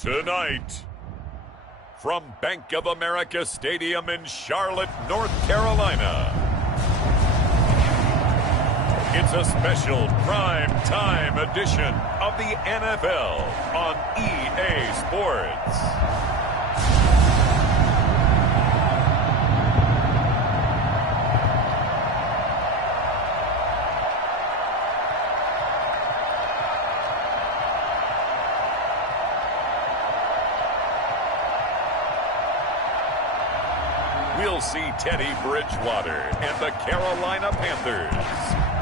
Tonight, from Bank of America Stadium in Charlotte, North Carolina, it's a special prime time edition of the NFL on EA Sports. We'll see Teddy Bridgewater and the Carolina Panthers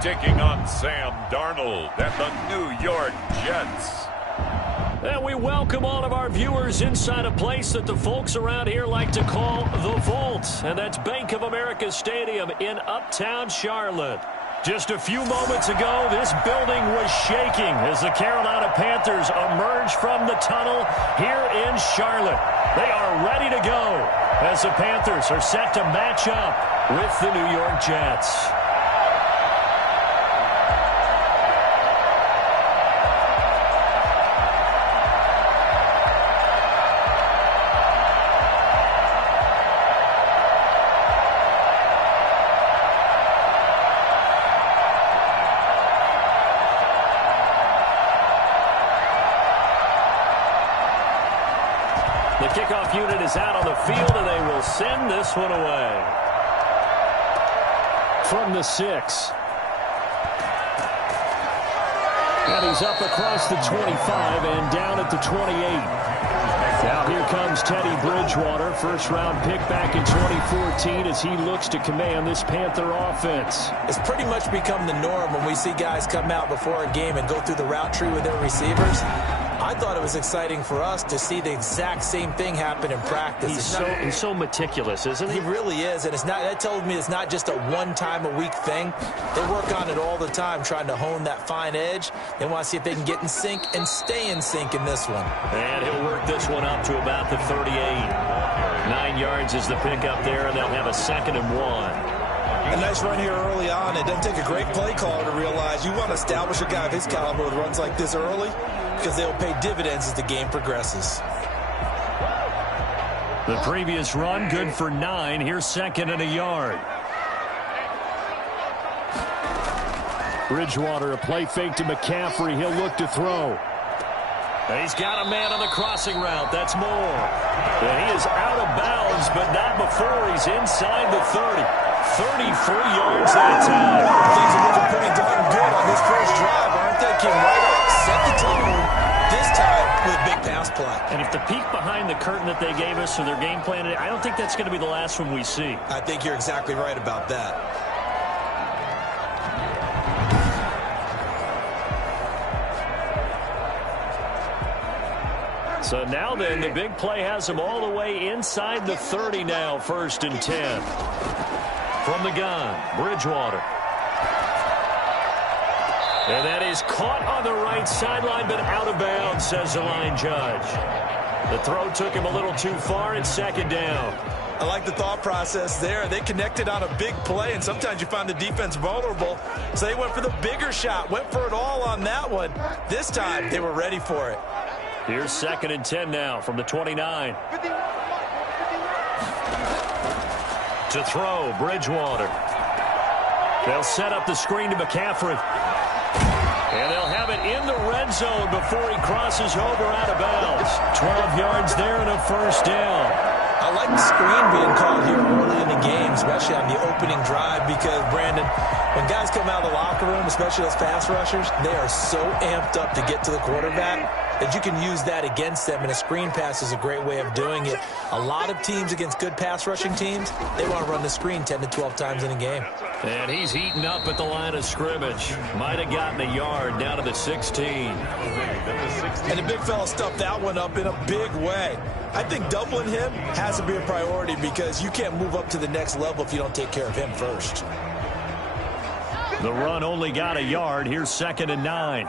taking on Sam Darnold and the New York Jets. And we welcome all of our viewers inside a place that the folks around here like to call the Vault. And that's Bank of America Stadium in Uptown Charlotte. Just a few moments ago, this building was shaking as the Carolina Panthers emerged from the tunnel here in Charlotte. They are ready to go as the Panthers are set to match up with the New York Jets. The kickoff unit is out on the field, and they will send this one away. From the 6. And he's up across the 25 and down at the 28. Now here comes Teddy Bridgewater, first-round pick back in 2014 as he looks to command this Panther offense. It's pretty much become the norm when we see guys come out before a game and go through the route tree with their receivers. I thought it was exciting for us to see the exact same thing happen in practice. He's so meticulous, isn't he? He really is, and that tells me it's not just a one-time-a-week thing. They work on it all the time, trying to hone that fine edge. They want to see if they can get in sync and stay in sync in this one. And he'll work this one up to about the 38. 9 yards is the pickup there, and they'll have a 2nd and 1. A nice run here early on. It doesn't take a great play caller to realize you want to establish a guy of his caliber with runs like this early because they'll pay dividends as the game progresses. The previous run, good for 9. Here's 2nd and a yard. Bridgewater, a play fake to McCaffrey. He'll look to throw. He's got a man on the crossing route. That's Moore. And he is out of bounds, but not before he's inside the 30. 33 yards that time. Things are looking pretty darn good on this first drive, aren't they? Came right up, set the tone, this time with a big pass play. And if the peek behind the curtain that they gave us for their game plan, I don't think that's going to be the last one we see. I think you're exactly right about that. So now then, the big play has them all the way inside the 30 now, 1st and 10. From the gun, Bridgewater. And that is caught on the right sideline, but out of bounds, says the line judge. The throw took him a little too far, and 2nd down. I like the thought process there. They connected on a big play, and sometimes you find the defense vulnerable. So they went for the bigger shot, went for it all on that one. This time, they were ready for it. Here's 2nd and 10 now from the 29. To throw, Bridgewater. They'll set up the screen to McCaffrey. And they'll have it in the red zone before he crosses over out of bounds. 12 yards there and a 1st down. I like the screen being called here early in the game, especially on the opening drive, because, Brandon, when guys come out of the locker room, especially those pass rushers, they are so amped up to get to the quarterback that you can use that against them, and a screen pass is a great way of doing it. A lot of teams against good pass rushing teams, they want to run the screen 10 to 12 times in a game. And he's eaten up at the line of scrimmage. Might have gotten a yard down to the 16. And the big fella stuffed that one up in a big way. I think doubling him has to be a priority because you can't move up to the next level if you don't take care of him first. The run only got a yard. Here's 2nd and 9.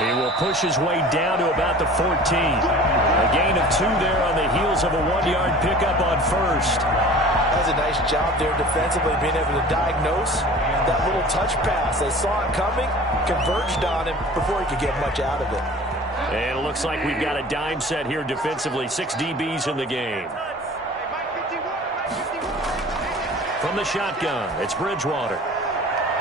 He will push his way down to about the 14. A gain of 2 there on the heels of a 1-yard pickup on 1st. That was a nice job there defensively, being able to diagnose that little touch pass. They saw it coming, converged on him before he could get much out of it. And it looks like we've got a dime set here defensively. 6 DBs in the game. From the shotgun, it's Bridgewater.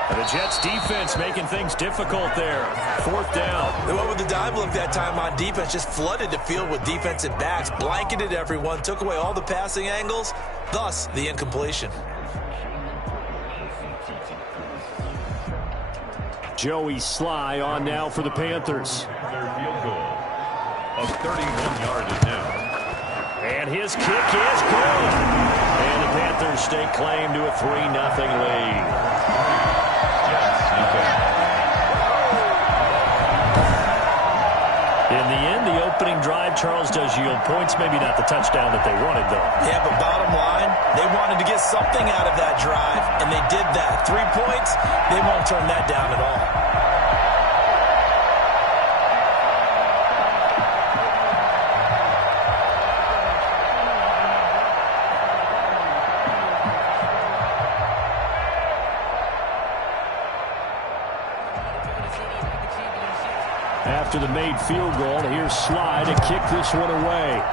And the Jets defense making things difficult there. 4th down. They went with the dime look that time on defense, just flooded the field with defensive backs, blanketed everyone, took away all the passing angles, thus the incompletion. Joey Sly on now for the Panthers. Their field goal of 31 yards is now. And his kick is good. And the Panthers stake claim to a 3-0 lead. In the end, the opening drive, Charles, does yield points. Maybe not the touchdown that they wanted, though. Yeah, but bottom line, they wanted to get something out of that drive, and they did that. 3 points, they won't turn that down at all. After the made field goal, here's Sly to kick this one away.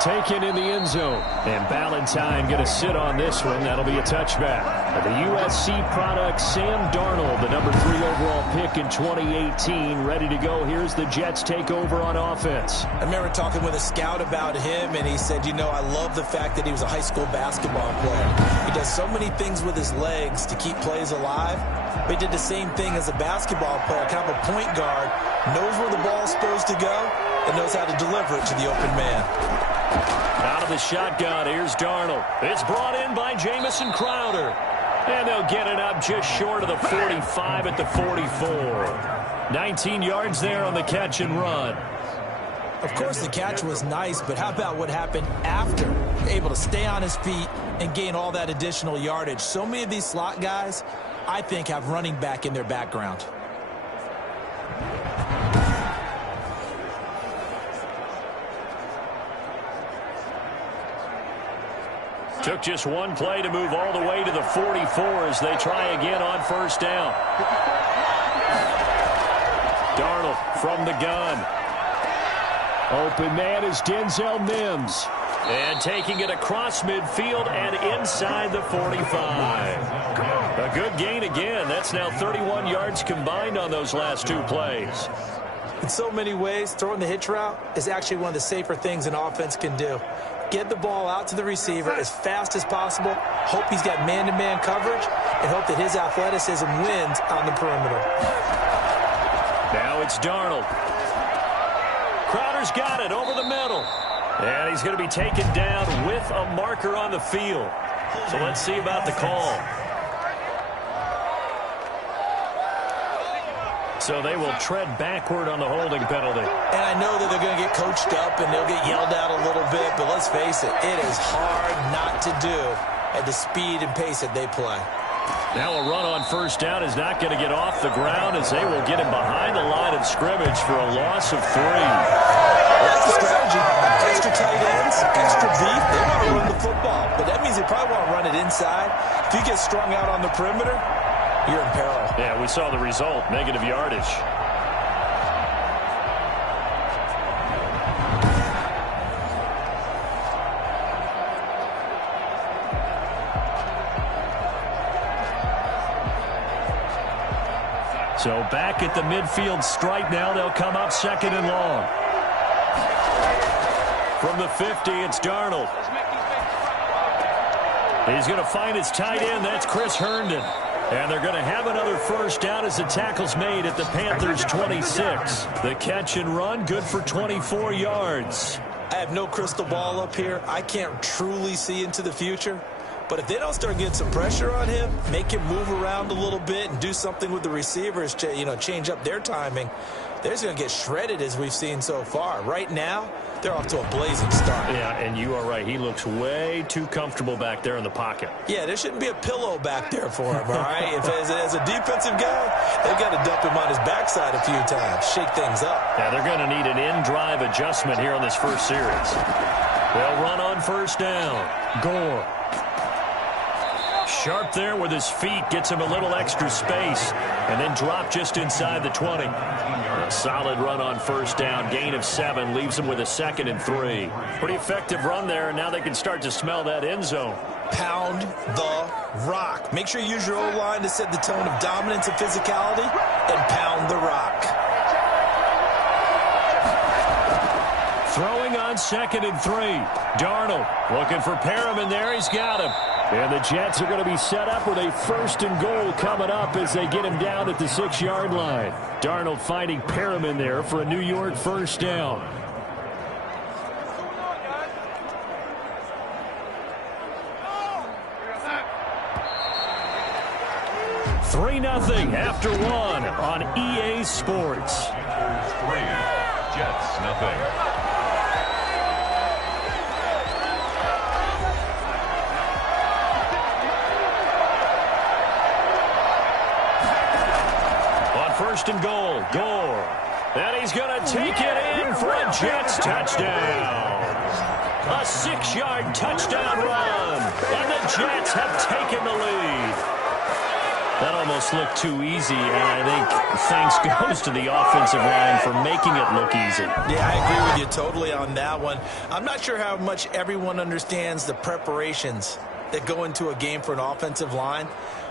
Taken in the end zone. And Ballantyne going to sit on this one. That'll be a touchback. The USC product, Sam Darnold, the number 3 overall pick in 2018, ready to go. Here's the Jets take over on offense. I remember talking with a scout about him, and he said, you know, I love the fact that he was a high school basketball player. He does so many things with his legs to keep plays alive. But he did the same thing as a basketball player, kind of a point guard, knows where the ball's supposed to go, and knows how to deliver it to the open man. Out of the shotgun, here's Darnold. It's brought in by Jamison Crowder. And they'll get it up just short of the 45 at the 44. 19 yards there on the catch and run. Of course, the catch was nice, but how about what happened after? Able to stay on his feet and gain all that additional yardage. So many of these slot guys, I think, have running back in their background. Took just one play to move all the way to the 44 as they try again on 1st down. Darnold from the gun. Open man is Denzel Mims. And taking it across midfield and inside the 45. A good gain again. That's now 31 yards combined on those last 2 plays. In so many ways, throwing the hitch route is actually one of the safer things an offense can do. Get the ball out to the receiver as fast as possible, hope he's got man-to-man coverage, and hope that his athleticism wins on the perimeter. Now it's Darnold. Crowder's got it over the middle. And he's going to be taken down with a marker on the field. So let's see about the call. So they will tread backward on the holding penalty. And I know that they're going to get coached up and they'll get yelled at a little bit, but let's face it, it is hard not to do at the speed and pace that they play. Now a run on 1st down is not going to get off the ground as they will get him behind the line of scrimmage for a loss of 3. That's the strategy. Extra tight ends, extra beef. They want to run the football, but that means they probably want to run it inside. If you get strung out on the perimeter, you're in peril. Yeah, we saw the result, negative yardage. So back at the midfield stripe now, they'll come up 2nd and long. From the 50, it's Darnold. He's going to find his tight end. That's Chris Herndon. And they're going to have another 1st down as the tackle's made at the Panthers' 26. The catch and run, good for 24 yards. I have no crystal ball up here. I can't truly see into the future. But if they don't start getting some pressure on him, make him move around a little bit and do something with the receivers, change up their timing, they're just going to get shredded as we've seen so far. Right now, they're off to a blazing start. Yeah, and you are right. He looks way too comfortable back there in the pocket. Yeah, there shouldn't be a pillow back there for him, all right? As a defensive guy, they've got to dump him on his backside a few times, shake things up. Yeah, they're going to need an in-drive adjustment here on this first series. They'll run on first down. Gore. Sharp there with his feet. Gets him a little extra space. And then drop just inside the 20. A solid run on first down. Gain of 7. Leaves him with a 2nd and 3. Pretty effective run there. And now they can start to smell that end zone. Pound the rock. Make sure you use your O-line to set the tone of dominance and physicality. And pound the rock. Throwing on 2nd and 3. Darnold looking for Perriman there. He's got him. And the Jets are going to be set up with a 1st and goal coming up as they get him down at the 6-yard line. Darnold finding Perriman there for a New York first down. 3-0 after 1 on EA Sports. 3, Jets nothing. First and goal, Gore. And he's going to take it in for a Jets touchdown. A 6-yard touchdown run. And the Jets have taken the lead. That almost looked too easy, and I think thanks goes to the offensive line for making it look easy. Yeah, I agree with you totally on that one. I'm not sure how much everyone understands the preparations that go into a game for an offensive line,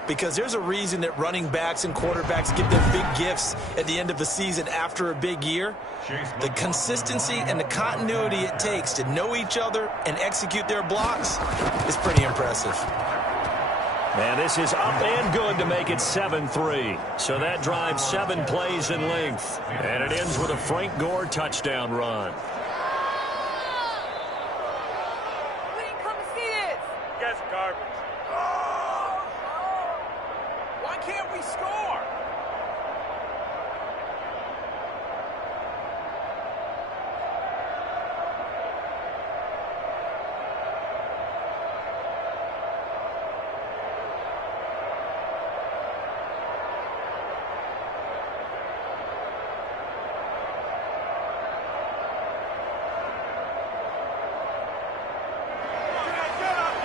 because there's a reason that running backs and quarterbacks give them big gifts at the end of a season after a big year. The consistency and the continuity it takes to know each other and execute their blocks is pretty impressive. And this is up and good to make it 7-3. So that drives 7 plays in length. And it ends with a Frank Gore touchdown run. Come and see this. You guys are garbage. Why can't we score?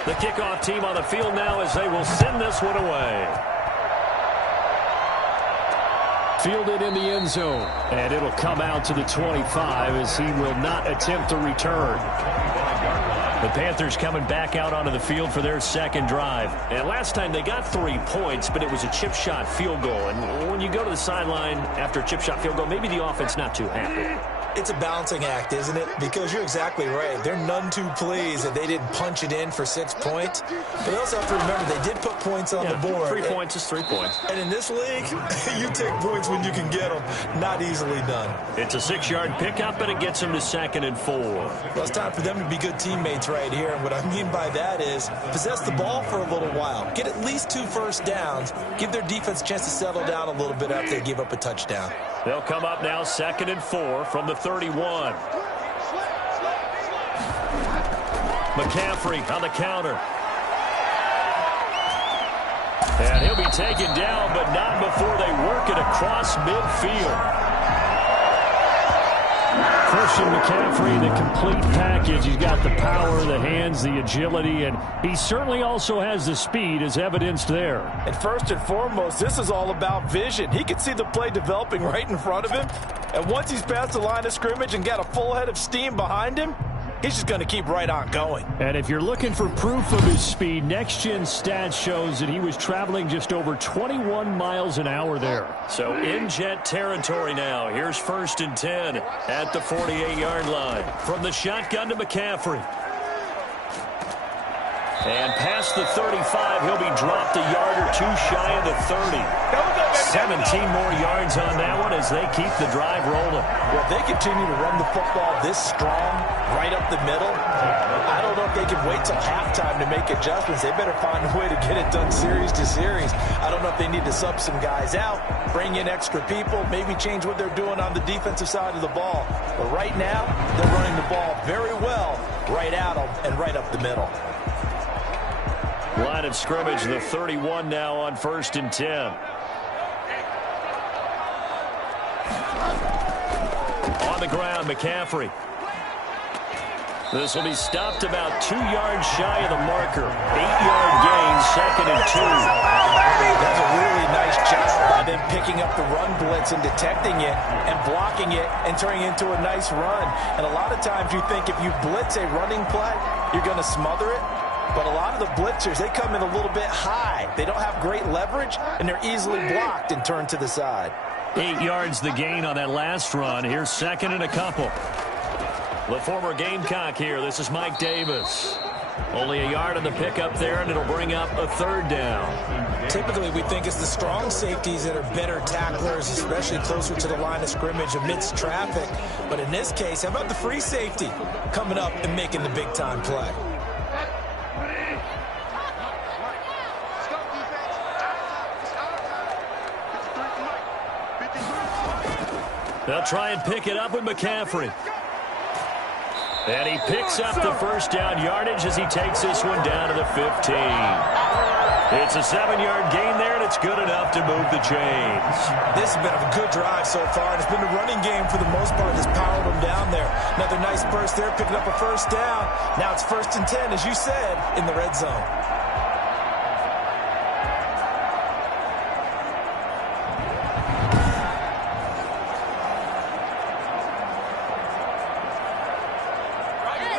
The kickoff team on the field now as they will send this one away. Fielded in the end zone. And it'll come out to the 25 as he will not attempt to return. The Panthers coming back out onto the field for their second drive. And last time they got 3 points, but it was a chip shot field goal. And when you go to the sideline after a chip shot field goal, maybe the offense not too happy. It's a balancing act, isn't it? Because you're exactly right. They're none too pleased that they didn't punch it in for 6 points. But they also have to remember they did put points on the board. 3 points is 3 points. And in this league, you take points when you can get them. Not easily done. It's a 6-yard pickup, and it gets them to 2nd and 4. Well, it's time for them to be good teammates right here. And what I mean by that is possess the ball for a little while. Get at least 2 first downs. Give their defense a chance to settle down a little bit after they give up a touchdown. They'll come up now 2nd and 4 from the 31. McCaffrey on the counter. And he'll be taken down, but not before they work it across midfield. Christian McCaffrey, the complete package. He's got the power, the hands, the agility, and he certainly also has the speed as evidenced there. And first and foremost, this is all about vision. He can see the play developing right in front of him. And once he's past the line of scrimmage and got a full head of steam behind him, he's just going to keep right on going. And if you're looking for proof of his speed, Next Gen Stats shows that he was traveling just over 21 miles an hour there. So in Jet territory now. Here's 1st and 10 at the 48-yard line. From the shotgun to McCaffrey. And past the 35, he'll be dropped a yard or 2 shy of the 30. 17 more yards on that one as they keep the drive rolling. Well, if they continue to run the football this strong, right up the middle, I don't know if they can wait till halftime to make adjustments. They better find a way to get it done series to series. I don't know if they need to sub some guys out, bring in extra people, maybe change what they're doing on the defensive side of the ball. But right now, they're running the ball very well right at them and right up the middle. Line of scrimmage, the 31 now on 1st and 10. On the ground, McCaffrey. This will be stopped about 2 yards shy of the marker. 8-yard gain, 2nd and 2. That's a really nice job by them picking up the run blitz and detecting it and blocking it and turning it into a nice run. And a lot of times you think if you blitz a running play, you're going to smother it. But a lot of the blitzers, they come in a little bit high. They don't have great leverage, and they're easily blocked and turned to the side. 8 yards the gain on that last run. Here's 2nd and a couple. The former Gamecock here. This is Mike Davis. Only a yard on the pickup there, and it'll bring up a 3rd down. Typically, we think it's the strong safeties that are better tacklers, especially closer to the line of scrimmage amidst traffic. But in this case, how about the free safety coming up and making the big-time play? They'll try and pick it up with McCaffrey. And he picks up the 1st down yardage as he takes this one down to the 15. It's a 7-yard gain there, and it's good enough to move the chains. This has been a good drive so far, and it's been a running game for the most part that's powered them down there. Another nice burst there, picking up a 1st down. Now it's 1st and 10, as you said, in the red zone.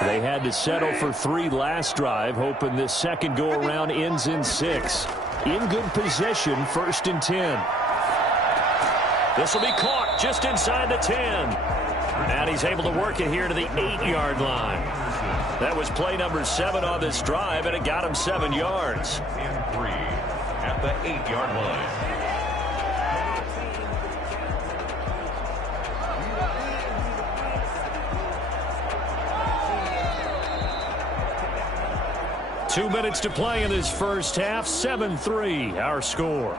They had to settle for 3 last drive, hoping this second go-around ends in 6. In good position, 1st and 10. This will be caught just inside the 10. And he's able to work it here to the 8-yard line. That was play number 7 on this drive, and it got him 7 yards. And 3 at the 8-yard line. Two minutes to play in this first half. 7-3, our score.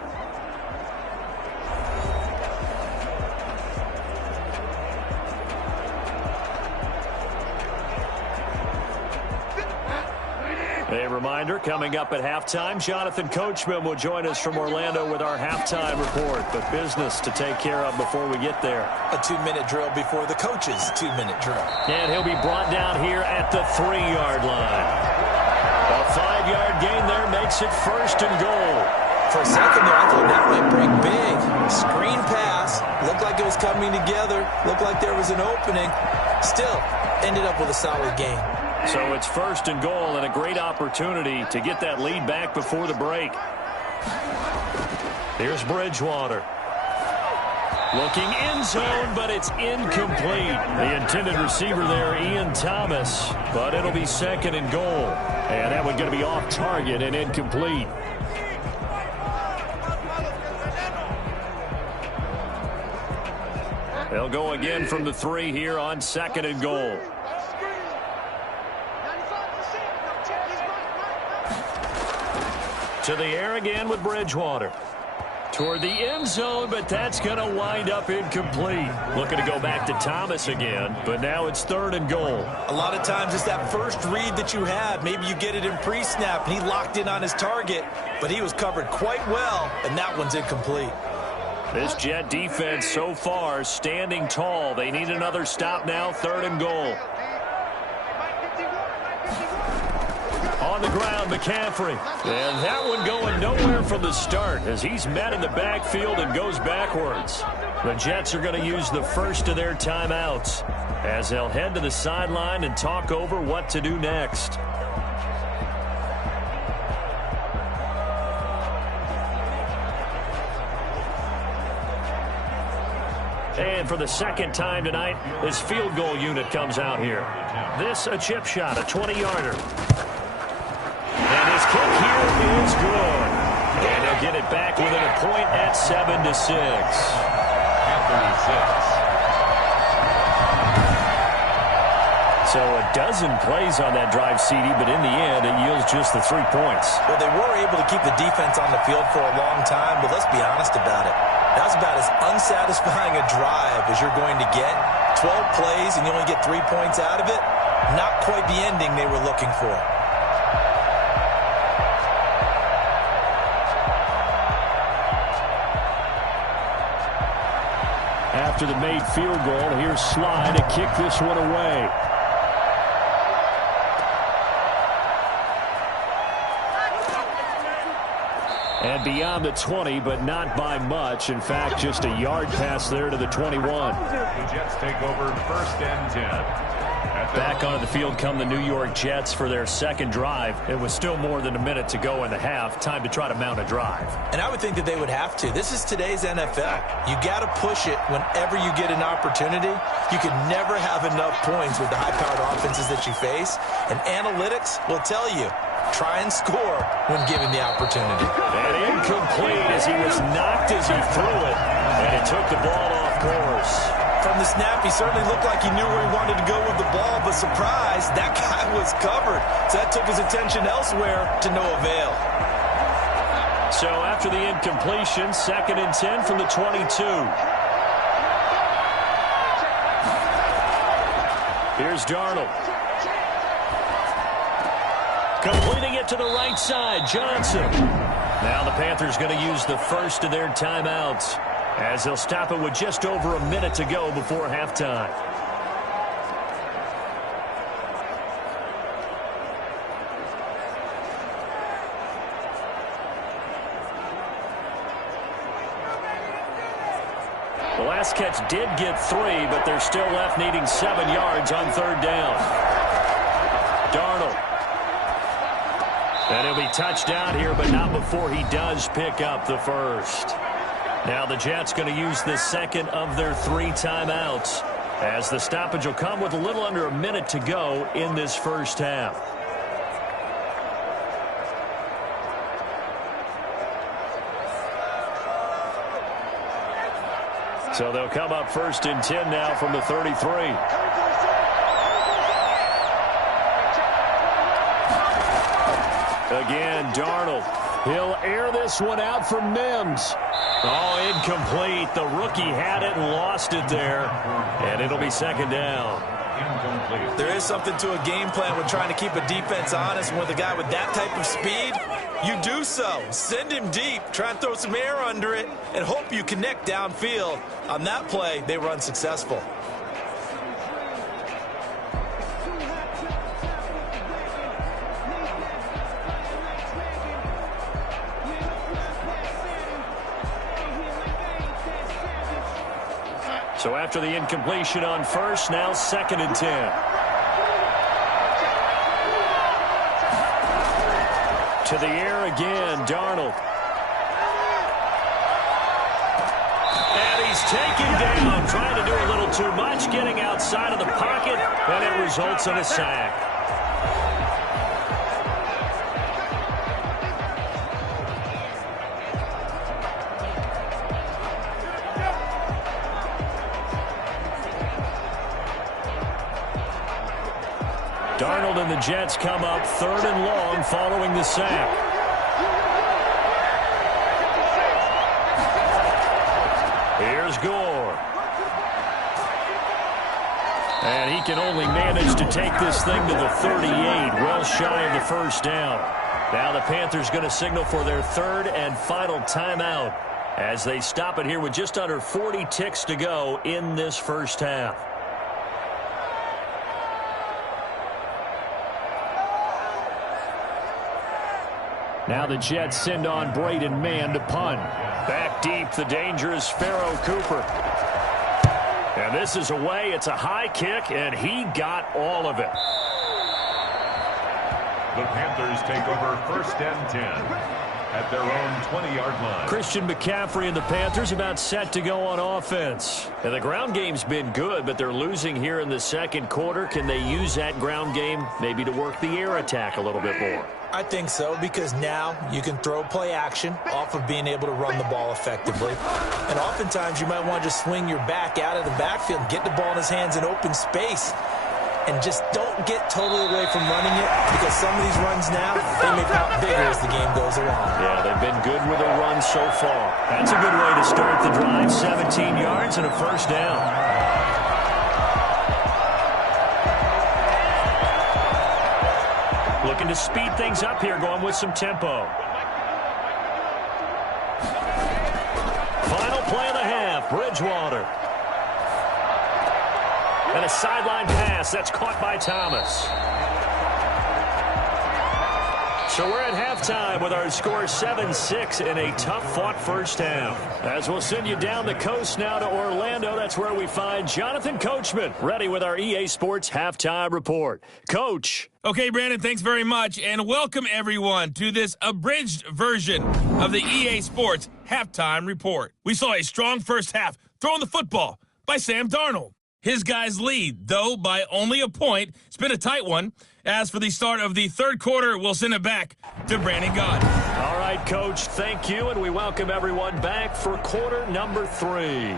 A reminder, coming up at halftime, Jonathan Coachman will join us from Orlando with our halftime report. But business to take care of before we get there. A 2-minute drill before the coach's 2-minute drill. And he'll be brought down here at the 3-yard line. A 5-yard gain there makes it 1st and goal. For a second there, I thought that might break big. Screen pass. Looked like it was coming together. Looked like there was an opening. Still, ended up with a solid gain. So it's 1st and goal and a great opportunity to get that lead back before the break. Here's Bridgewater. Looking end zone, but it's incomplete. The intended receiver there, Ian Thomas, but it'll be 2nd and goal. And that one going to be off target and incomplete. They'll go again from the 3 here on 2nd and goal. To the air again with Bridgewater. Toward the end zone, but that's going to wind up incomplete. Looking to go back to Thomas again, but now it's 3rd and goal. A lot of times it's that first read that you have. Maybe you get it in pre-snap, and he locked in on his target, but he was covered quite well, and that one's incomplete. This Jet defense so far standing tall. They need another stop now, 3rd and goal. On the ground, McCaffrey. And that one going nowhere from the start as he's met in the backfield and goes backwards. The Jets are going to use the first of their timeouts as they'll head to the sideline and talk over what to do next. And for the 2nd time tonight, his field goal unit comes out here. This a chip shot, a 20-yarder. And his kick here is good. And he'll get it back within a point at 7-6. So a dozen plays on that drive, CD, but in the end, it yields just the 3 points. Well, they were able to keep the defense on the field for a long time, but let's be honest about it. That was about as unsatisfying a drive as you're going to get. 12 plays and you only get 3 points out of it. Not quite the ending they were looking for. After the made field goal, here's Sly to kick this one away. And beyond the 20, but not by much. In fact, just a yard pass there to the 21. The Jets take over 1st and 10. Back onto the field come the New York Jets for their second drive. It was still more than a minute to go in the half. Time to try to mount a drive. And I would think that they would have to. This is today's NFL. You got to push it whenever you get an opportunity. You can never have enough points with the high-powered offenses that you face. And analytics will tell you, try and score when given the opportunity. And incomplete as he was knocked as he threw it. And it took the ball off course. From the snap, he certainly looked like he knew where he wanted to go with the ball, but surprise, that guy was covered. So that took his attention elsewhere to no avail. So after the incompletion, 2nd and 10 from the 22. Here's Darnold. Completing it to the right side, Johnson. Now the Panthers going to use the first of their timeouts, as they'll stop it with just over a minute to go before halftime. The last catch did get 3, but they're still left needing 7 yards on 3rd down. Darnold. And he'll be touched down here, but not before he does pick up the first. Now the Jets going to use the second of their 3 timeouts, as the stoppage will come with a little under a minute to go in this first half. So they'll come up 1st and 10 now from the 33. Again, Darnold. He'll air this one out for Mims. Oh, incomplete. The rookie had it and lost it there. And it'll be 2nd down. There is something to a game plan when trying to keep a defense honest. With a guy with that type of speed, you do so. Send him deep. Try and throw some air under it and hope you connect downfield. On that play, they were unsuccessful. So after the incompletion on first, now 2nd and 10. To the air again, Darnold. And he's taken down, trying to do a little too much, getting outside of the pocket, and it results in a sack. Darnold and the Jets come up 3rd and long following the sack. Here's Gore. And he can only manage to take this thing to the 38, well shy of the first down. Now the Panthers going to signal for their 3rd and final timeout, as they stop it here with just under 40 ticks to go in this first half. Now the Jets send on Braden Mann to punt. Back deep, the dangerous Pharaoh Cooper. And this is away. It's a high kick, and he got all of it. The Panthers take over 1st and 10 at their own 20-yard line. Christian McCaffrey and the Panthers about set to go on offense. And the ground game's been good, but they're losing here in the 2nd quarter. Can they use that ground game maybe to work the air attack a little bit more? I think so, because now you can throw play action off of being able to run the ball effectively. And oftentimes you might want to just swing your back out of the backfield, get the ball in his hands in open space, and just don't get totally away from running it, because some of these runs now, they may pop bigger as the game goes along. Yeah, they've been good with a run so far. That's a good way to start the drive. 17 yards and a first down. Looking to speed things up here, going with some tempo. Final play of the half, Bridgewater. And a sideline pass that's caught by Thomas. So we're at halftime with our score 7-6 in a tough-fought first half. As we'll send you down the coast now to Orlando, that's where we find Jonathan Coachman, ready with our EA Sports Halftime Report. Coach. Okay, Brandon, thanks very much, and welcome everyone to this abridged version of the EA Sports Halftime Report. We saw a strong first half throwing the football by Sam Darnold. His guys lead, though, by only a point. It's been a tight one. As for the start of the third quarter, we'll send it back to Brandon Gott. All right, Coach, thank you, and we welcome everyone back for quarter number 3.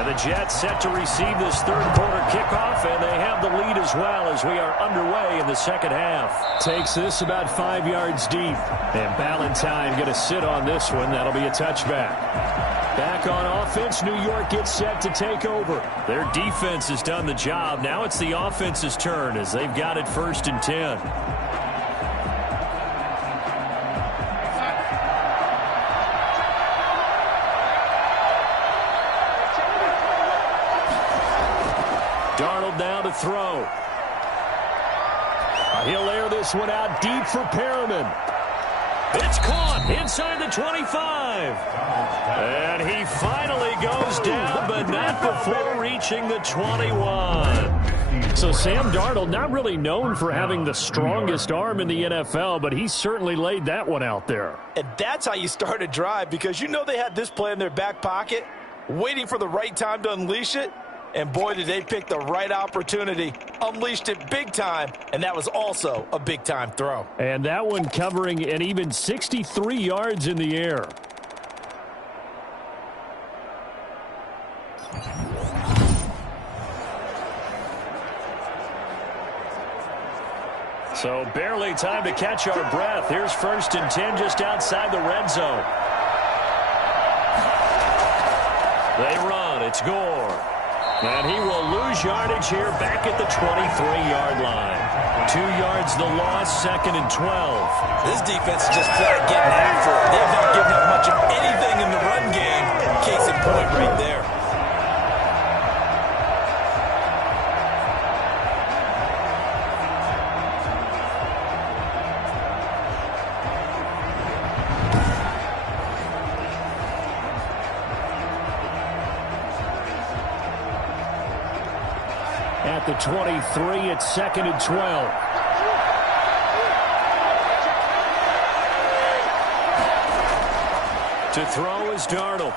The Jets set to receive this third quarter kickoff, and they have the lead as well as we are underway in the second half. Takes this about 5 yards deep, and Ballantyne going to sit on this one. That'll be a touchback. Back on offense, New York gets set to take over. Their defense has done the job. Now it's the offense's turn as they've got it 1st and 10. Darnold now to throw. He'll air this one out deep for Perriman. It's caught inside the 25. And he finally goes down, but not before reaching the 21. So Sam Darnold, not really known for having the strongest arm in the NFL, but he certainly laid that one out there. And that's how you start a drive, because you know they had this play in their back pocket, waiting for the right time to unleash it. And boy, did they pick the right opportunity, unleashed it big time, and that was also a big-time throw. And that one covering an even 63 yards in the air. So barely time to catch our breath. Here's 1st and 10 just outside the red zone. They run. It's Gore. And he will lose yardage here back at the 23-yard line. 2 yards the loss, 2nd and 12. This defense is just flat getting after it. They've not given up much of anything in the run game. Case in point right there. At the 23, it's 2nd and 12. To throw is Darnold.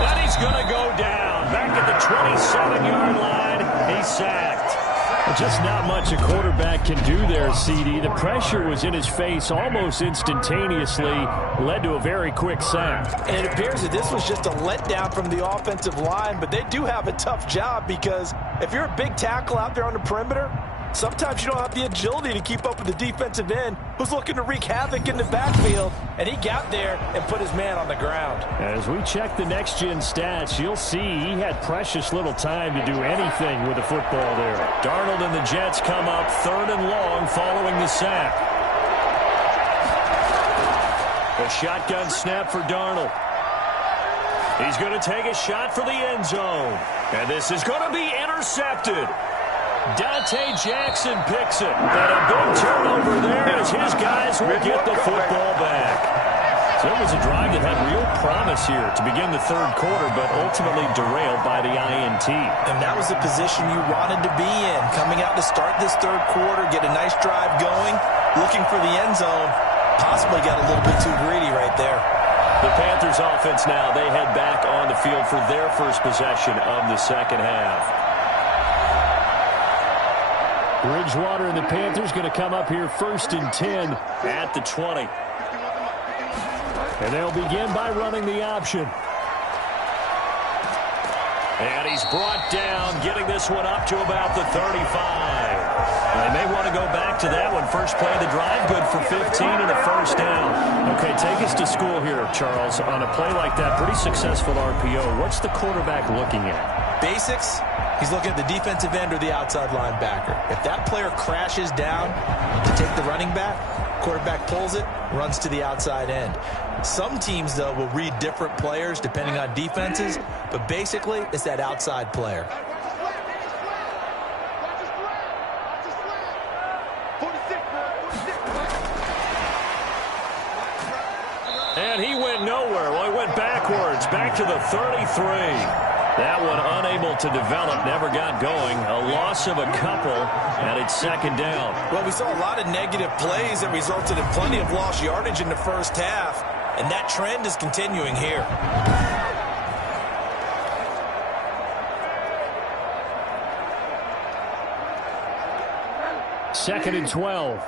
And he's going to go down. Back at the 27-yard line. He's sacked. Just not much a quarterback can do there, CD. The pressure was in his face almost instantaneously, led to a very quick sack. And it appears that this was just a letdown from the offensive line, but they do have a tough job, because if you're a big tackle out there on the perimeter, sometimes you don't have the agility to keep up with the defensive end who's looking to wreak havoc in the backfield, and he got there and put his man on the ground. As we check the next-gen stats, you'll see he had precious little time to do anything with the football there. Darnold and the Jets come up 3rd and long following the sack. A shotgun snap for Darnold. He's going to take a shot for the end zone. And this is going to be intercepted. Dante Jackson picks it. And a big turnover there as his guys will get the football back. So it was a drive that had real promise here to begin the third quarter, but ultimately derailed by the INT. And that was the position you wanted to be in. Coming out to start this third quarter, get a nice drive going, looking for the end zone. Possibly got a little bit too greedy right there. The Panthers offense now, they head back on the field for their first possession of the second half. Bridgewater and the Panthers going to come up here 1st and 10 at the 20. And they'll begin by running the option. And he's brought down, getting this one up to about the 35. They may want to go back to that one. First play of the drive, good for 15 and a first down. Okay, take us to school here, Charles. On a play like that, pretty successful RPO. What's the quarterback looking at? Basics. He's looking at the defensive end or the outside linebacker. If that player crashes down to take the running back, quarterback pulls it, runs to the outside end. Some teams, though, will read different players depending on defenses, but basically it's that outside player. And he went nowhere. Well, he went backwards, back to the 33. That one unable to develop, never got going. A loss of a couple, and it's second down. Well, we saw a lot of negative plays that resulted in plenty of lost yardage in the first half, and that trend is continuing here. Second and 12.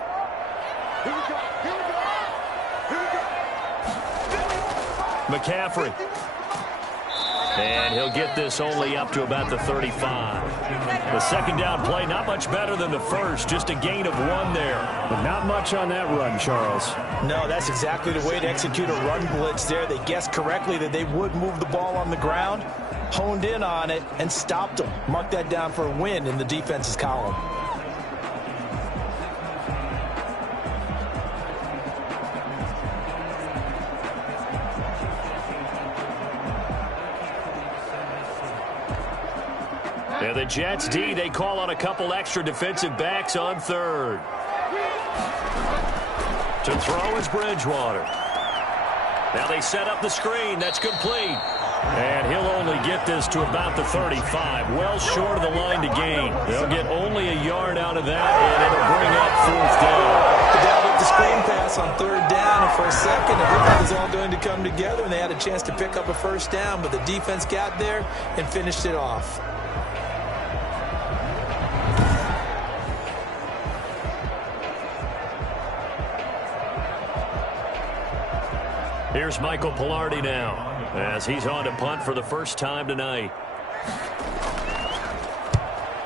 McCaffrey. And he'll get this only up to about the 35. The second down play, not much better than the first, just a gain of 1 there. But not much on that run, Charles. No, that's exactly the way to execute a run blitz there. They guessed correctly that they would move the ball on the ground, honed in on it, and stopped them. Mark that down for a win in the defense's column. And the Jets D, they call on a couple extra defensive backs on third. To throw is Bridgewater. Now they set up the screen. That's complete. And he'll only get this to about the 35. Well short of the line to gain. They'll get only a yard out of that, and it'll bring up fourth down. Down with the screen pass on third down, and for a second it looked like it was all going to come together, and they had a chance to pick up a first down, but the defense got there and finished it off. Here's Michael Pilardi now, as he's on to punt for the first time tonight.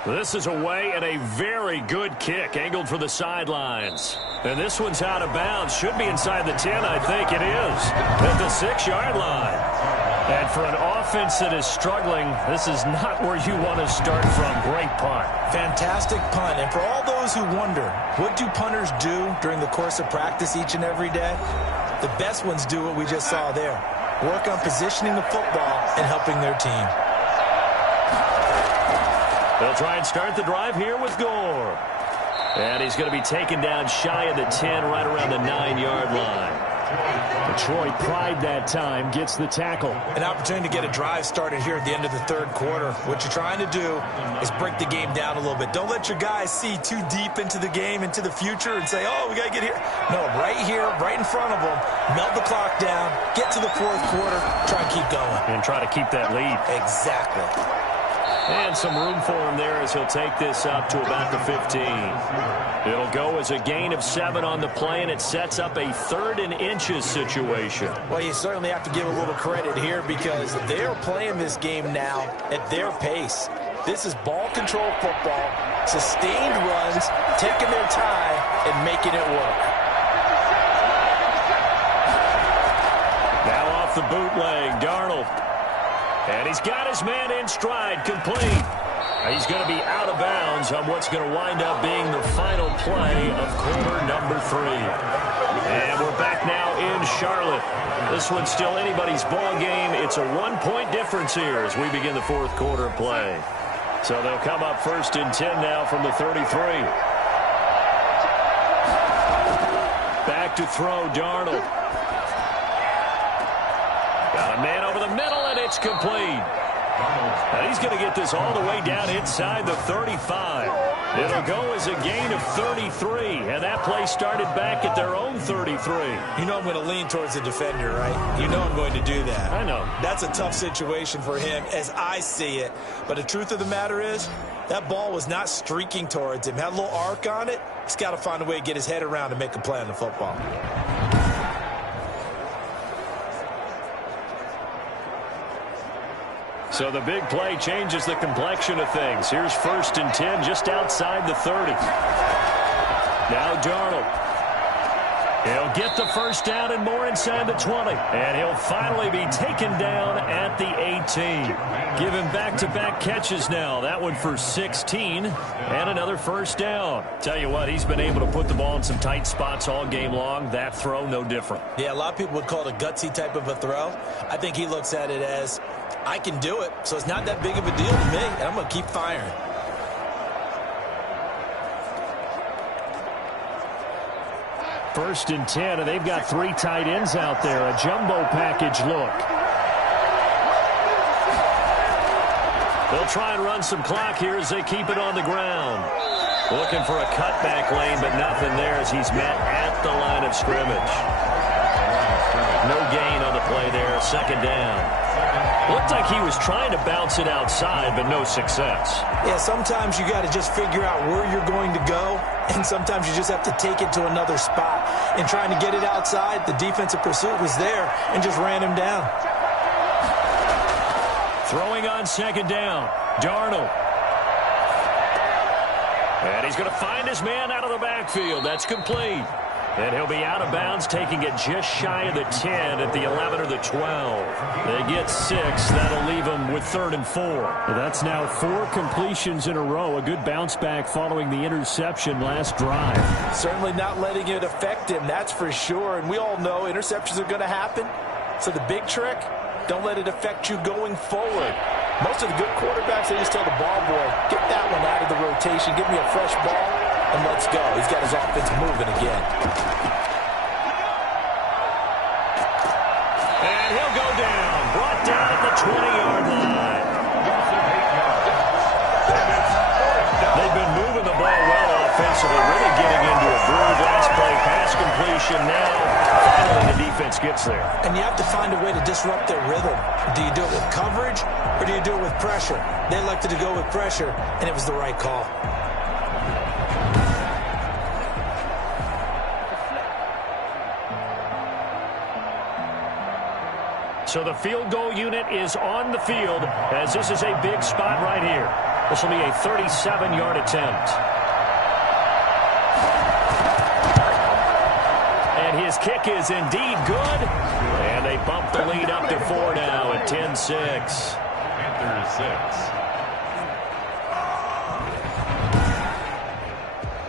This is away and a very good kick, angled for the sidelines. And this one's out of bounds. Should be inside the 10, I think it is, at the 6-yard line. And for an offense that is struggling, this is not where you want to start from. Great punt. Fantastic punt. And for all those who wonder, what do punters do during the course of practice each and every day? The best ones do what we just saw there. Work on positioning the football and helping their team. They'll try and start the drive here with Gore. And he's going to be taken down shy of the 10, right around the 9-yard line. Detroit pride that time, gets the tackle. An opportunity to get a drive started here at the end of the third quarter. What you're trying to do is break the game down a little bit. Don't let your guys see too deep into the game, into the future, and say, oh, we got to get here. No, right here, right in front of them, melt the clock down, get to the fourth quarter, try and keep going. And try to keep that lead. Exactly. And some room for him there as he'll take this up to about the 15. It'll go as a gain of 7 on the play, and it sets up a 3rd and inches situation. Well, you certainly have to give a little credit here because they're playing this game now at their pace. This is ball control football, sustained runs, taking their time and making it work. Now off the bootleg, Darnold. And he's got his man in stride, complete. He's going to be out of bounds on what's going to wind up being the final play of quarter number 3. And we're back now in Charlotte. This one's still anybody's ball game. It's a 1-point difference here as we begin the fourth quarter play. So they'll come up first and 10 now from the 33. Back to throw, Darnold. Got a man over the middle, and it's complete. And he's going to get this all the way down inside the 35. It'll go as a gain of 33, and that play started back at their own 33. You know I'm going to lean towards the defender, right? You know I'm going to do that. I know. That's a tough situation for him as I see it. But the truth of the matter is, that ball was not streaking towards him. Had a little arc on it. He's got to find a way to get his head around and make a play on the football. So the big play changes the complexion of things. Here's 1st and 10 just outside the 30. Now Darnold. He'll get the first down and more inside the 20. And he'll finally be taken down at the 18. Give him back-to-back catches now. That one for 16 and another first down. Tell you what, he's been able to put the ball in some tight spots all game long. That throw, no different. Yeah, a lot of people would call it a gutsy type of a throw. I think he looks at it as, I can do it, so it's not that big of a deal to me, and I'm going to keep firing. First and 10, and they've got 3 tight ends out there. A jumbo package look. They'll try and run some clock here as they keep it on the ground. Looking for a cutback lane, but nothing there as he's met at the line of scrimmage. No gain on the play there. 2nd down. Looked like he was trying to bounce it outside, but no success. Yeah, sometimes you got to just figure out where you're going to go, and sometimes you just have to take it to another spot. And trying to get it outside, the defensive pursuit was there and just ran him down. Throwing on 2nd down, Darnold. And he's going to find his man out of the backfield. That's complete. And he'll be out of bounds, taking it just shy of the 10 at the 11 or the 12. They get 6. That'll leave them with 3rd and 4. That's now 4 completions in a row. A good bounce back following the interception last drive. Certainly not letting it affect him, that's for sure. And we all know interceptions are going to happen. So the big trick, don't let it affect you going forward. Most of the good quarterbacks, they just tell the ball boy, get that one out of the rotation, give me a fresh ball, and let's go. He's got his offense moving again. And he'll go down. Brought down at the 20-yard line. They've been moving the ball well offensively, really getting into a groove. Last play, pass completion now. Finally, the defense gets there. And you have to find a way to disrupt their rhythm. Do you do it with coverage, or do you do it with pressure? They elected to go with pressure, and it was the right call. So the field goal unit is on the field as this is a big spot right here. This will be a 37-yard attempt. And his kick is indeed good. And they bump the lead up to 4 now at 10-6. Panthers 6.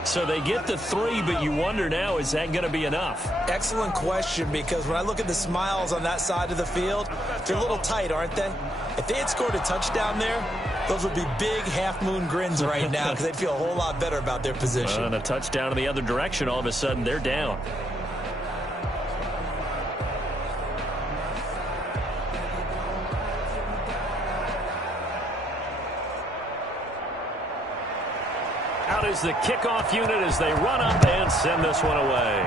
So they get the 3, but you wonder now, is that going to be enough? Excellent question, because when I look at the smiles on that side of the field, they're a little tight, aren't they? If they had scored a touchdown there, those would be big half-moon grins right now because they'd feel a whole lot better about their position. And a touchdown in the other direction, all of a sudden they're down. Out is the kickoff unit as they run up and send this one away.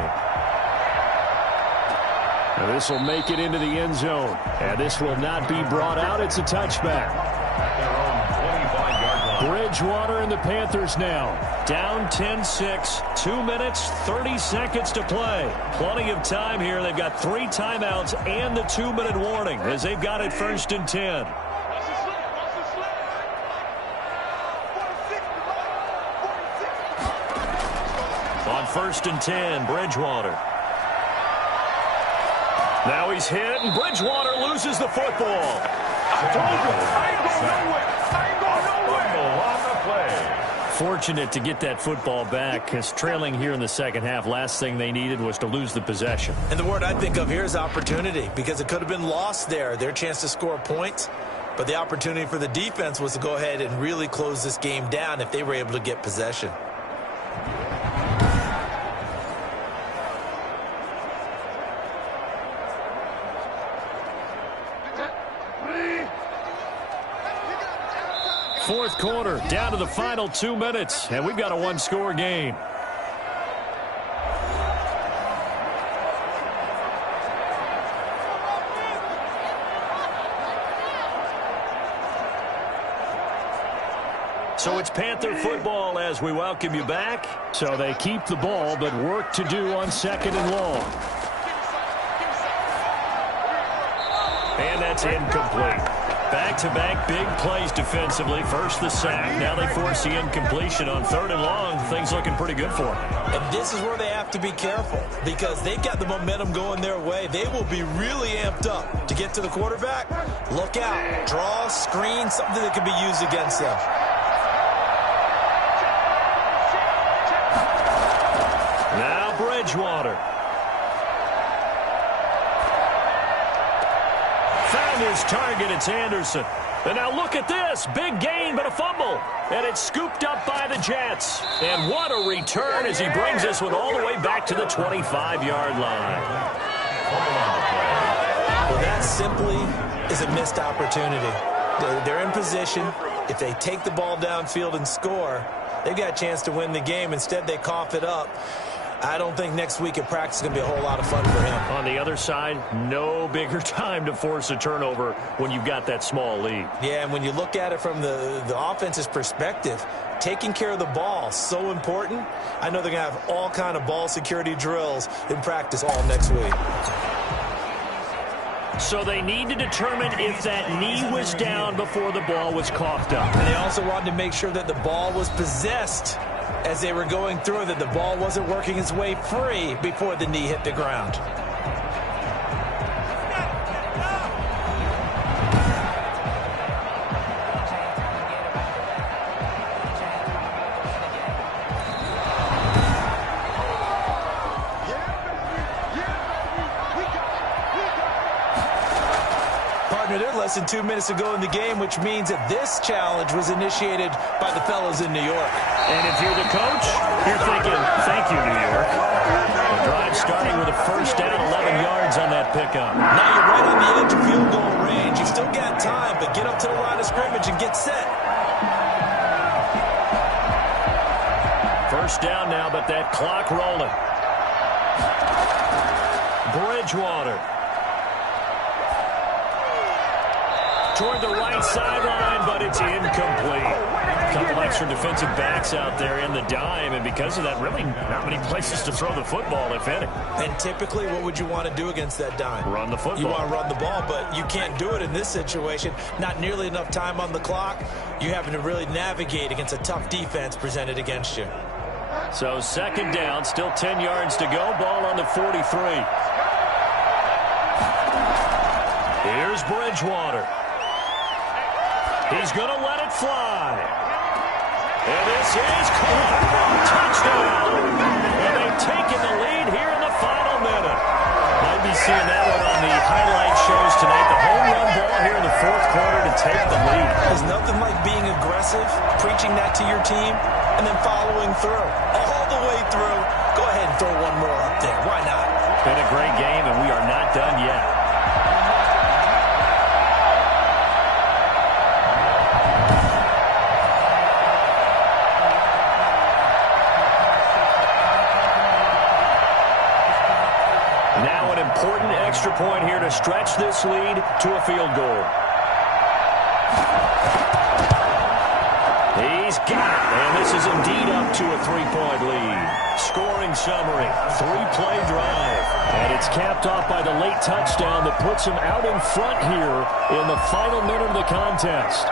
Now this will make it into the end zone. And this will not be brought out. It's a touchback. At their own 25-yard line. Bridgewater and the Panthers now. Down 10-6, 2 minutes, 30 seconds to play. Plenty of time here. They've got 3 timeouts and the 2-minute warning as they've got it 1st and 10. On 1st and 10, Bridgewater. Now he's hit, and Bridgewater loses the football. I told you, I ain't going nowhere. I ain't going nowhere. On the play. Fortunate to get that football back, because trailing here in the second half, last thing they needed was to lose the possession. And the word I think of here is opportunity, because it could have been lost there, their chance to score points. But the opportunity for the defense was to go ahead and really close this game down if they were able to get possession. Fourth quarter, down to the final 2 minutes, and we've got a one-score game. So it's Panther football as we welcome you back. So they keep the ball, but work to do on 2nd and long. And that's incomplete. Back-to-back big plays defensively. First the sack. Now they force the incompletion on 3rd and long. Things looking pretty good for them. And this is where they have to be careful because they've got the momentum going their way. They will be really amped up to get to the quarterback. Look out. Draw, screen, something that can be used against them. Now Bridgewater. Found his target. It's Anderson. And now look at this. Big gain, but a fumble. And it's scooped up by the Jets. And what a return as he brings this one all the way back to the 25-yard line. Well, that simply is a missed opportunity. They're in position. If they take the ball downfield and score, they've got a chance to win the game. Instead, they cough it up. I don't think next week at practice is going to be a whole lot of fun for him. On the other side, no bigger time to force a turnover when you've got that small lead. Yeah, and when you look at it from the offense's perspective, taking care of the ball, so important. I know they're going to have all kind of ball security drills in practice all next week. So they need to determine if that knee was down before the ball was coughed up. And they also wanted to make sure that the ball was possessed as they were going through, that the ball wasn't working its way free before the knee hit the ground. Less than 2 minutes to go in the game, which means that this challenge was initiated by the fellows in New York. And if you're the coach, you're thinking, thank you, New York. The drive starting with a first down, 11 yards on that pickup. Now you're right on the edge of field goal range. You've still got time, but get up to the line of scrimmage and get set. First down now, but that clock rolling. Bridgewater. Toward the right sideline, but it's incomplete. A couple extra defensive backs out there in the dime, and because of that, really not many places to throw the football, if any. And typically, what would you want to do against that dime? Run the football. You want to run the ball, but you can't do it in this situation. Not nearly enough time on the clock. You having to really navigate against a tough defense presented against you. So second down, still 10 yards to go. Ball on the 43. Here's Bridgewater. He's going to let it fly. And this is caught. Touchdown. And they've taken the lead here in the final minute. Might be seeing that one on the highlight shows tonight. The home run ball here in the fourth quarter to take the lead. There's nothing like being aggressive, preaching that to your team, and then following through. All the way through. Go ahead and throw one more up there. Why not? Been a great game, and we are not done yet. Important extra point here to stretch this lead to a field goal. He's got it, and this is indeed up to a 3-point lead. Scoring summary, 3-play drive. And it's capped off by the late touchdown that puts him out in front here in the final minute of the contest.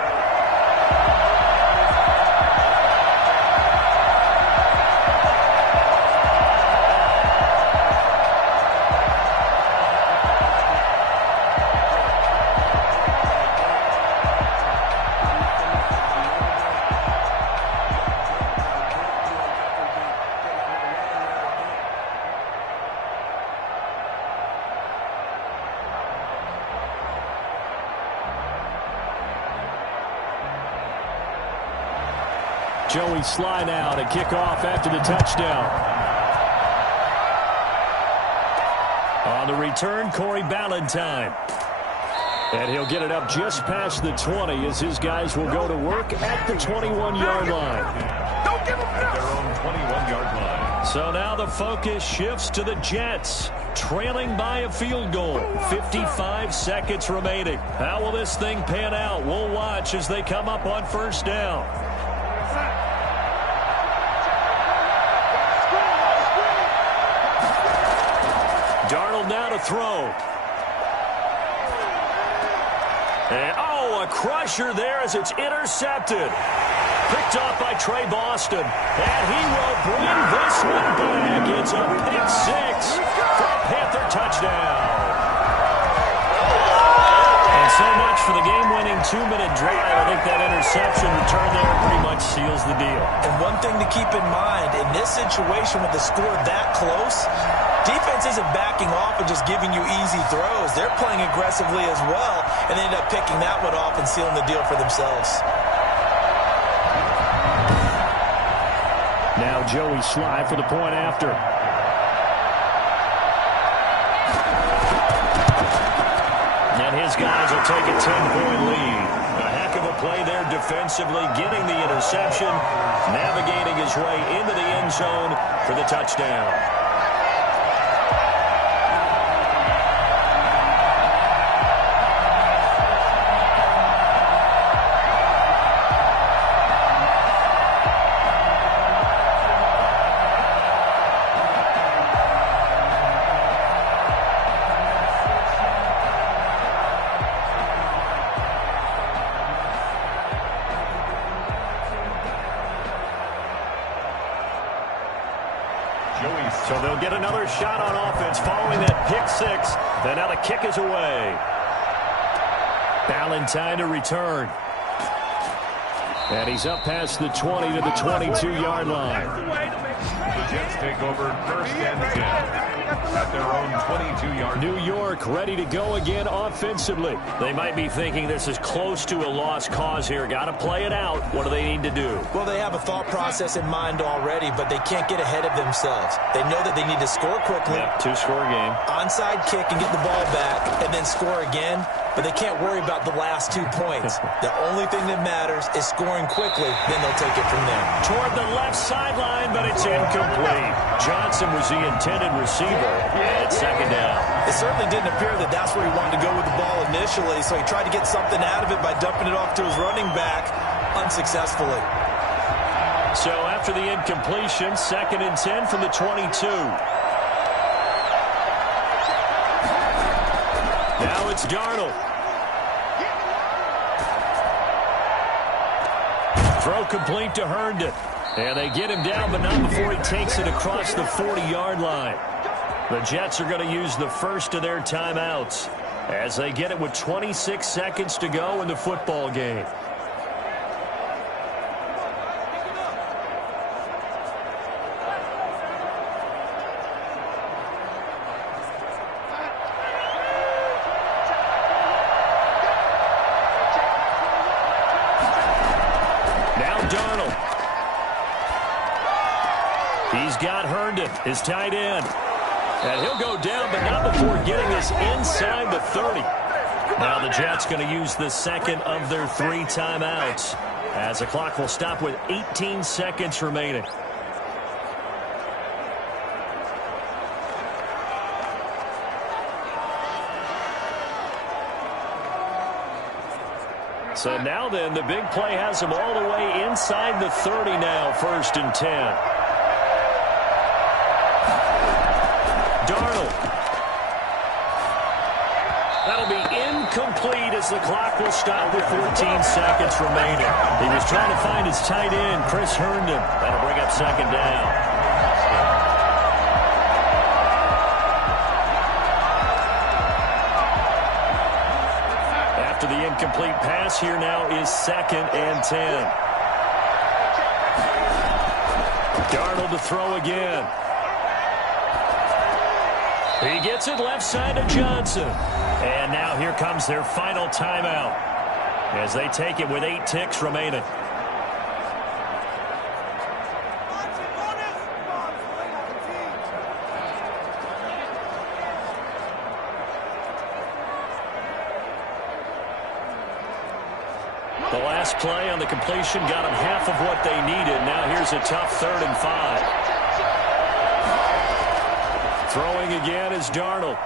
Joey slide out and kick off after the touchdown. On the return, Corey Ballantyne. And he'll get it up just past the 20 as his guys will go to work at the 21-yard line. Don't give them at their own 21-yard line. So now the focus shifts to the Jets, trailing by a field goal. 55 seconds remaining. How will this thing pan out? We'll watch as they come up on first down. Darnold now to throw. And, a crusher there as it's intercepted. Picked off by Trey Boston. And he will bring this one back. It's a pick six for a Panther touchdown. And so much for the game-winning 2-minute drive. I think that interception return there pretty much seals the deal. And one thing to keep in mind, in this situation with the score that close, defense isn't backing off and just giving you easy throws. They're playing aggressively as well, and they end up picking that one off and sealing the deal for themselves. Now Joey Sly for the point after. And his guys will take a 10-point lead. A heck of a play there defensively, getting the interception, navigating his way into the end zone for the touchdown. So they'll get another shot on offense following that pick six. And now the kick is away. Ballantyne to return. And he's up past the 20 to the 22-yard line. The Jets take over first and 10 at their own 22-yard. New York ready to go again offensively. They might be thinking this is close to a lost cause here. Got to play it out. What do they need to do? Well, they have a thought process in mind already, but they can't get ahead of themselves. They know that they need to score quickly. Yep, two-score game. Onside kick and get the ball back and then score again. But they can't worry about the last 2 points. The only thing that matters is scoring quickly. Then they'll take it from there. Toward the left sideline, but it's incomplete. Johnson was the intended receiver at second down. It certainly didn't appear that that's where he wanted to go with the ball initially, so he tried to get something out of it by dumping it off to his running back unsuccessfully. So after the incompletion, 2nd and 10 from the 22. Now it's Darnold. Throw complete to Herndon. And they get him down, but not before he takes it across the 40-yard line. The Jets are going to use the first of their timeouts as they get it with 26 seconds to go in the football game. He's got Herndon, his tight end. And he'll go down, but not before getting this inside the 30. Now the Jets going to use the second of their 3 timeouts as the clock will stop with 18 seconds remaining. So now then, the big play has them all the way inside the 30 now, 1st and 10. Darnold. That'll be incomplete as the clock will stop with 14 seconds remaining. He was trying to find his tight end, Chris Herndon. That'll bring up 2nd down. After the incomplete pass, here now is 2nd and 10. Darnold to throw again. He gets it left side to Johnson. And now here comes their final timeout as they take it with 8 ticks remaining. The last play on the completion got them half of what they needed. Now here's a tough 3rd and 5. Throwing again is Darnold.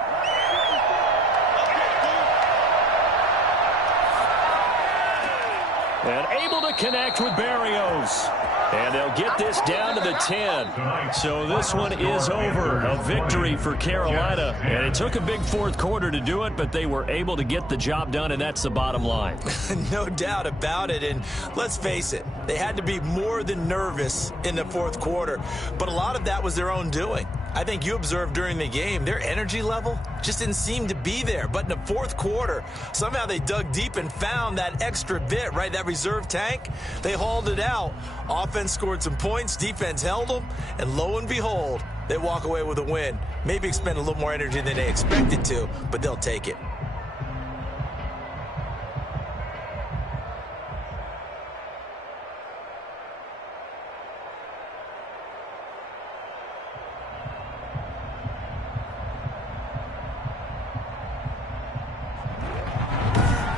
And able to connect with Berrios. And they'll get this down to the 10. So this one is over. A victory for Carolina. And it took a big fourth quarter to do it, but they were able to get the job done, and that's the bottom line. No doubt about it. And let's face it, they had to be more than nervous in the fourth quarter. But a lot of that was their own doing. I think you observed during the game, their energy level just didn't seem to be there. But in the fourth quarter, somehow they dug deep and found that extra bit, right, that reserve tank. They hauled it out. Offense scored some points, defense held them, and lo and behold, they walk away with a win. Maybe expend a little more energy than they expected to, but they'll take it.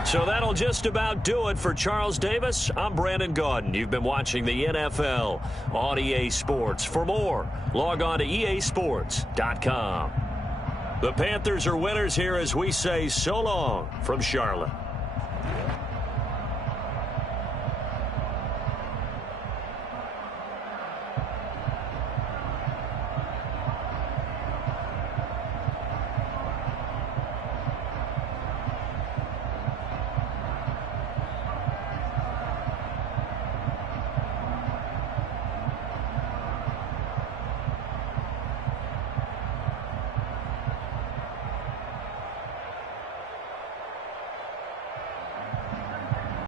So that'll just about do it for Charles Davis. I'm Brandon Gaudin. You've been watching the NFL on EA Sports. For more, log on to easports.com. The Panthers are winners here as we say so long from Charlotte.